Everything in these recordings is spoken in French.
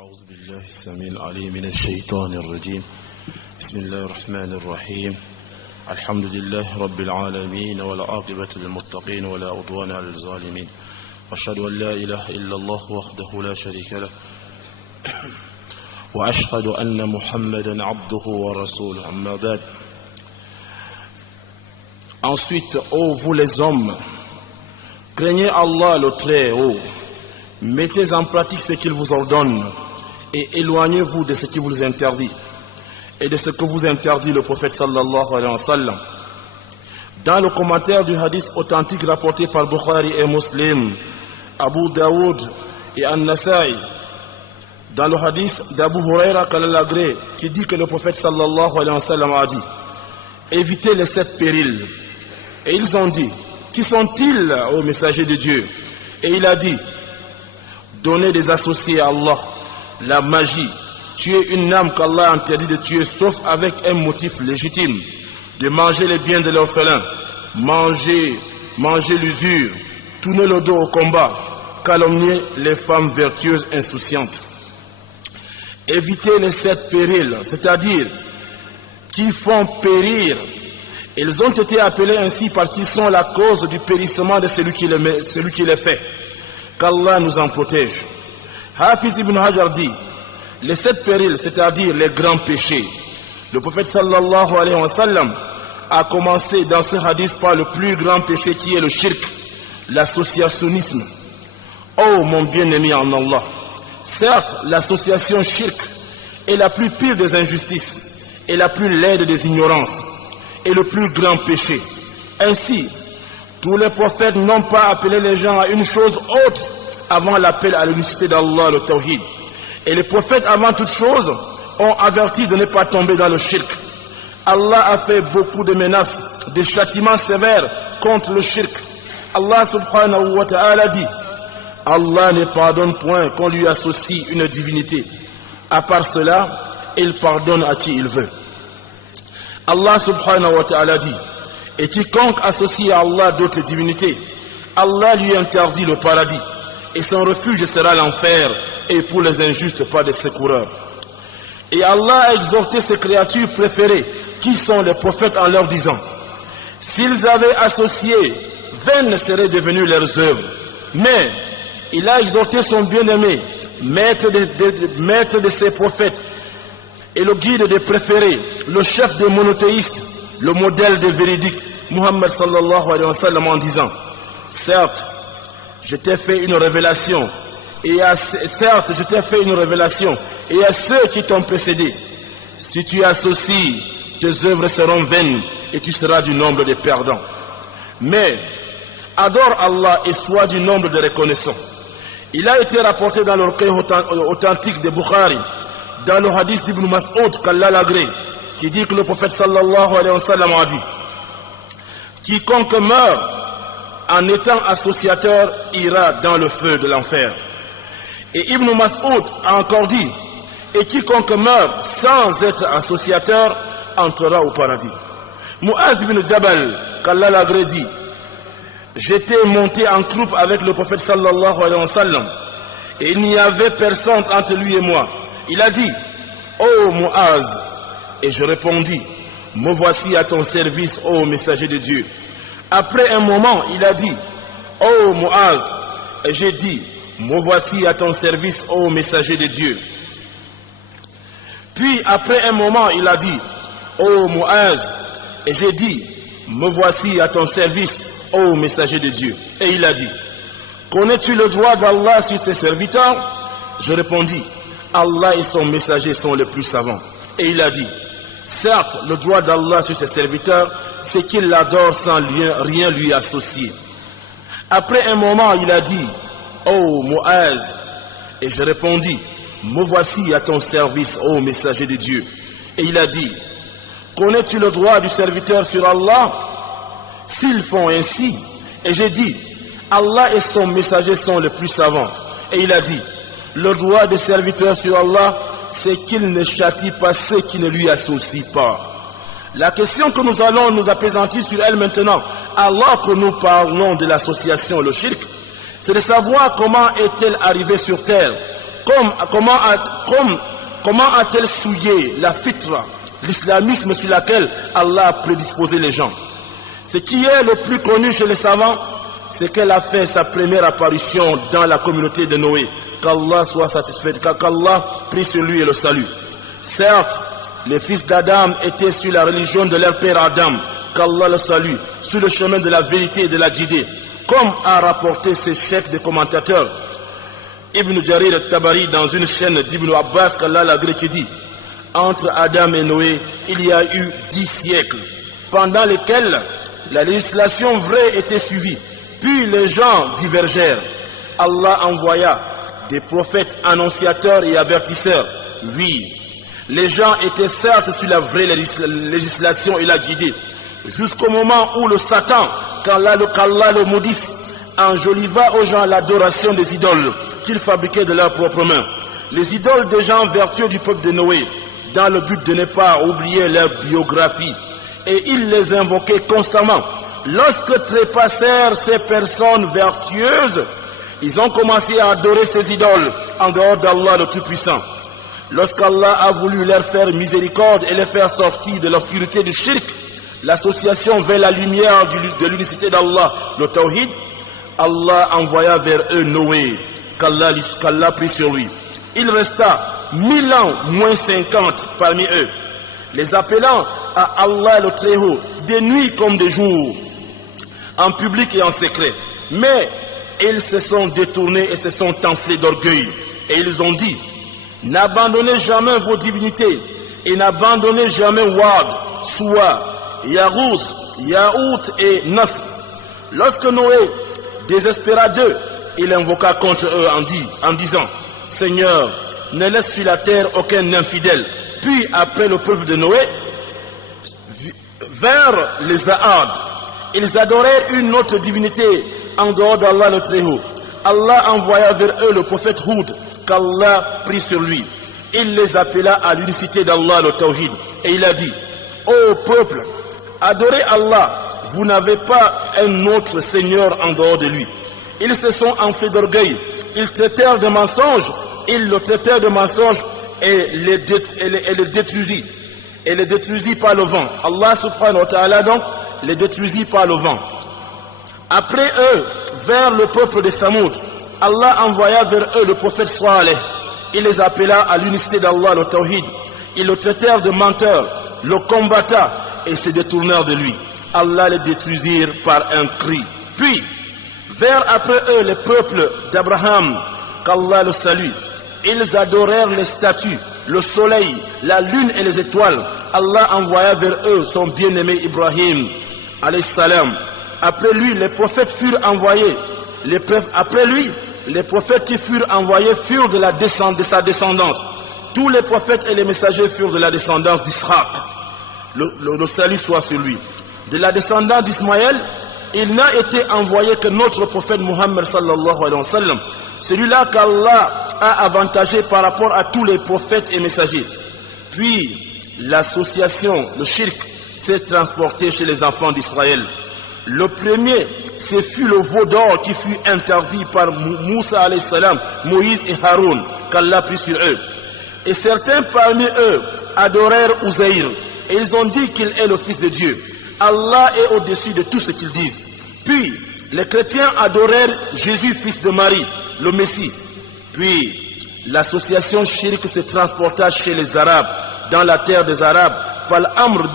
أعوذ بالله السميع العليم من الشيطان الرجيم. بسم الله الرحمن الرحيم. الحمد لله رب العالمين والعاقبة للمتقين ولا عدوان على الظالمين. وأشهد أن لا إله إلا الله وحده لا شريك له وأشهد أن محمدا عبده ورسوله. أما بعد. Ensuite, ô vous les hommes, craignez Allah le Très-Haut, mettez en pratique ce qu'il vous ordonne et éloignez-vous de ce qui vous interdit et de ce que vous interdit le prophète sallallahu alayhi wa sallam. Dans le commentaire du hadith authentique rapporté par Bukhari et Muslim, Abu Daoud et An-Nasa'i, dans le hadith d'Abu Huraira qui dit que le prophète sallallahu alayhi wa sallam a dit: évitez les 7 périls. Et ils ont dit: qui sont-ils, ô messager de Dieu? Et il a dit: donner des associés à Allah, la magie, tuer une âme qu'Allah a interdit de tuer sauf avec un motif légitime, de manger les biens de l'orphelin, manger l'usure, tourner le dos au combat, calomnier les femmes vertueuses insouciantes. Éviter les 7 périls, c'est-à-dire qui font périr. Ils ont été appelés ainsi parce qu'ils sont la cause du périssement de celui qui les fait. Qu'Allah nous en protège. Hafiz ibn Hajar dit: les 7 périls, c'est-à-dire les grands péchés. Le prophète sallallahu alayhi wa sallam a commencé dans ce hadith par le plus grand péché qui est le shirk, l'associationnisme. Oh mon bien-aimé en Allah, certes l'association shirk est la plus pire des injustices et la plus laide des ignorances et le plus grand péché. Ainsi, tous les prophètes n'ont pas appelé les gens à une chose autre avant l'appel à l'unicité d'Allah, le tawhid. Et les prophètes, avant toute chose, ont averti de ne pas tomber dans le shirk. Allah a fait beaucoup de menaces, des châtiments sévères contre le shirk. Allah subhanahu wa ta'ala dit: Allah ne pardonne point qu'on lui associe une divinité. À part cela, il pardonne à qui il veut. Allah subhanahu wa ta'ala dit: et quiconque associe à Allah d'autres divinités, Allah lui interdit le paradis, et son refuge sera l'enfer, et pour les injustes pas de secoureurs. Et Allah a exhorté ses créatures préférées, qui sont les prophètes, en leur disant: s'ils avaient associé, vaines seraient devenues leurs œuvres. Mais il a exhorté son bien-aimé, maître de ses prophètes, et le guide des préférés, le chef des monothéistes, le modèle des véridiques, Muhammad sallallahu alayhi wa sallam, en disant: certes, je t'ai fait une révélation, et à ceux qui t'ont précédé. Si tu associes, tes œuvres seront vaines, et tu seras du nombre des perdants. Mais adore Allah et sois du nombre des reconnaissants. Il a été rapporté dans le recueil authentique de Bukhari, dans le hadith d'Ibn Mas'ud, qu'Allah l'agrée, qui dit que le prophète sallallahu alayhi wa sallam a dit: quiconque meurt en étant associateur ira dans le feu de l'enfer. Et Ibn Mas'ud a encore dit: et quiconque meurt sans être associateur entrera au paradis. Mu'az ibn Jabal, qu'Allah l'agrée, dit: j'étais monté en troupe avec le prophète sallallahu alayhi wa sallam, et il n'y avait personne entre lui et moi. Il a dit: ô Mu'az, et je répondis: me voici à ton service, ô messager de Dieu. Après un moment, il a dit: ô Mu'az, et j'ai dit: me voici à ton service, ô messager de Dieu. Puis après un moment, il a dit: ô Mu'az, et j'ai dit: me voici à ton service, ô messager de Dieu. Et il a dit: connais-tu le droit d'Allah sur ses serviteurs? Je répondis: Allah et son messager sont les plus savants. Et il a dit: certes, le droit d'Allah sur ses serviteurs, c'est qu'il l'adore sans rien lui associer. Après un moment, il a dit: ô Mu'az, et je répondis: me voici à ton service, ô messager de Dieu. Et il a dit: connais-tu le droit du serviteur sur Allah? S'ils font ainsi. Et j'ai dit: Allah et son messager sont les plus savants. Et il a dit: le droit des serviteurs sur Allah, c'est qu'il ne châtie pas ceux qui ne lui associent pas. La question que nous allons nous appesantir sur elle maintenant, alors que nous parlons de l'association, le shirk, c'est de savoir comment est-elle arrivée sur terre, Comment a-t-elle souillé la fitra, l'islamisme sur laquelle Allah a prédisposé les gens? Ce qui est le plus connu chez les savants, c'est qu'elle a fait sa première apparition dans la communauté de Noé. Qu'Allah soit satisfait, qu'Allah prie sur lui et le salut. Certes, les fils d'Adam étaient sur la religion de leur père Adam, qu'Allah le salue, sur le chemin de la vérité et de la guidée, comme a rapporté ce cheikh des commentateurs Ibn Jarir al-Tabari dans une chaîne d'Ibn Abbas, qu'Allah l'agrée, qui dit: entre Adam et Noé, il y a eu 10 siècles, pendant lesquels la législation vraie était suivie, puis les gens divergèrent. Allah envoya des prophètes annonciateurs et avertisseurs. Oui, les gens étaient certes sur la vraie législation et la guidée, jusqu'au moment où le Satan, qu'Allah le maudisse, enjoliva aux gens l'adoration des idoles qu'ils fabriquaient de leurs propres mains. Les idoles des gens vertueux du peuple de Noé, dans le but de ne pas oublier leur biographie. Et ils les invoquaient constamment. Lorsque trépassèrent ces personnes vertueuses, ils ont commencé à adorer ces idoles en dehors d'Allah le Tout-Puissant. Lorsqu'Allah a voulu leur faire miséricorde et les faire sortir de l'obscurité du shirk, l'association vers la lumière de l'unicité d'Allah, le Tawhid, Allah envoya vers eux Noé, qu'Allah prit sur lui. Il resta 1000 ans moins 50 parmi eux, les appelant à Allah le Très-Haut, des nuits comme des jours, en public et en secret. Mais ils se sont détournés et se sont enflés d'orgueil. Et ils ont dit: n'abandonnez jamais vos divinités et n'abandonnez jamais Wad, Suwa, Yarouth, Yaout et Nasr. Lorsque Noé désespéra d'eux, il invoqua contre eux en disant: Seigneur, ne laisse sur la terre aucun infidèle. Puis après le peuple de Noé, vers les Zahad, ils adorèrent une autre divinité en dehors d'Allah le Très-Haut. Allah envoya vers eux le prophète Houd, qu'Allah prit sur lui. Il les appela à l'unicité d'Allah le Tawhid. Et il a dit: ô peuple, adorez Allah, vous n'avez pas un autre Seigneur en dehors de lui. Ils se sont enflés d'orgueil, ils traitèrent de mensonges, ils le traitèrent de mensonges et le détruisit. Et les détruisit par le vent. Allah subhanahu wa ta'ala donc les détruisit par le vent. Après eux, vers le peuple de Thamoud, Allah envoya vers eux le prophète Saleh. Il les appela à l'unicité d'Allah, le Tawhid. Ils le traitèrent de menteur, le combatta et se détournèrent de lui. Allah les détruisirent par un cri. Puis, vers après eux les peuples d'Abraham, qu'Allah le salue, ils adorèrent les statues, le soleil, la lune et les étoiles. Allah envoya vers eux son bien-aimé Ibrahim, alayhi salam. Après lui, les prophètes furent envoyés. Après lui, les prophètes qui furent envoyés furent de sa descendance. Tous les prophètes et les messagers furent de la descendance d'Israël. Le salut soit sur lui. De la descendance d'Ismaël, il n'a été envoyé que notre prophète Muhammad sallallahu alayhi wa sallam. Celui-là qu'Allah a avantagé par rapport à tous les prophètes et messagers. Puis, l'association, le shirk, s'est transporté chez les enfants d'Israël. Le premier, ce fut le veau d'or qui fut interdit par Moussa alayhi salam, Moïse et Haroun, qu'Allah prit sur eux. Et certains parmi eux adorèrent Uzaïr, et ils ont dit qu'il est le fils de Dieu. Allah est au-dessus de tout ce qu'ils disent. Puis, les chrétiens adorèrent Jésus, fils de Marie, le Messie. Puis, l'association shirk se transporta chez les Arabes, dans la terre des Arabes, par l'Amr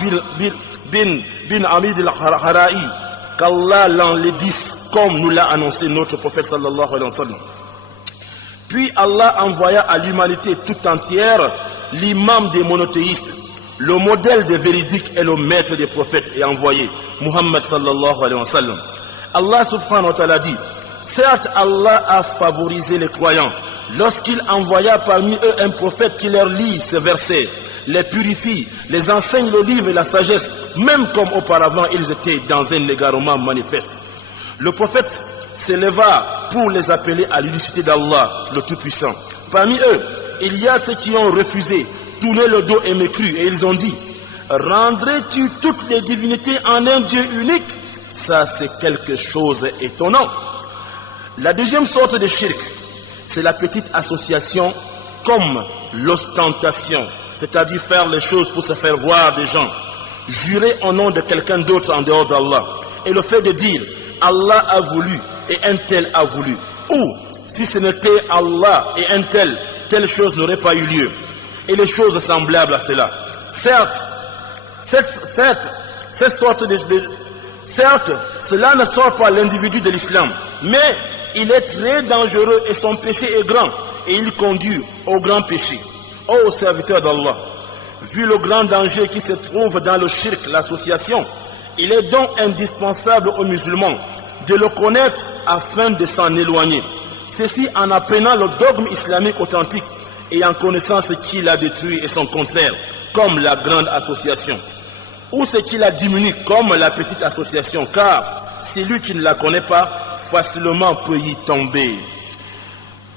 bin Amid al-Hara'i, qu'Allah l'enlaidisse, comme nous l'a annoncé notre prophète sallallahu alayhi wa sallam. Puis Allah envoya à l'humanité toute entière l'imam des monothéistes, le modèle des véridiques et le maître des prophètes est envoyé, Muhammad sallallahu alayhi wa sallam. Allah subhanahu wa ta'ala dit: certes Allah a favorisé les croyants lorsqu'il envoya parmi eux un prophète qui leur lit ces versets, les purifie, les enseigne le livre et la sagesse, même comme auparavant ils étaient dans un égarement manifeste. Le prophète se leva pour les appeler à l'unicité d'Allah, le Tout-Puissant. Parmi eux, il y a ceux qui ont refusé, tourné le dos et mécru, et ils ont dit: rendrais-tu toutes les divinités en un Dieu unique? Ça, c'est quelque chose d'étonnant. La deuxième sorte de shirk, c'est la petite association comme l'ostentation, c'est-à-dire faire les choses pour se faire voir des gens, jurer au nom de quelqu'un d'autre en dehors d'Allah, et le fait de dire Allah a voulu et un tel a voulu, ou si ce n'était Allah et un tel, telle chose n'aurait pas eu lieu, et les choses semblables à cela. Certes, certes, cela ne sort pas l'individu de l'islam, mais il est très dangereux et son péché est grand, et il conduit au grand péché. Ô serviteur d'Allah, vu le grand danger qui se trouve dans le shirk, l'association, il est donc indispensable aux musulmans de le connaître afin de s'en éloigner. Ceci en apprenant le dogme islamique authentique et en connaissant ce qui l'a détruit et son contraire, comme la grande association, ou ce qui la diminue, comme la petite association, car celui qui ne la connaît pas facilement peut y tomber.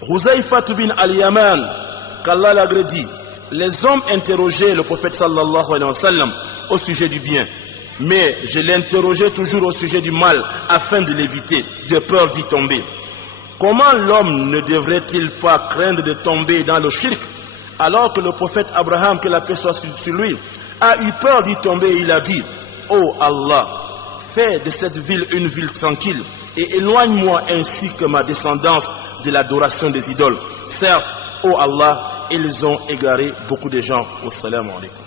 Huzaifa bin al-Yaman, qu'Allah l'agrandit, les hommes interrogeaient le prophète sallallahu alayhi wa sallam au sujet du bien, mais je l'interrogeais toujours au sujet du mal afin de l'éviter, de peur d'y tomber. Comment l'homme ne devrait-il pas craindre de tomber dans le shirk, alors que le prophète Abraham, que la paix soit sur lui, a eu peur d'y tomber et il a dit: oh Allah, fais de cette ville une ville tranquille et éloigne-moi ainsi que ma descendance de l'adoration des idoles. Certes, oh Allah, ils ont égaré beaucoup de gens. Wassalamu alaikum.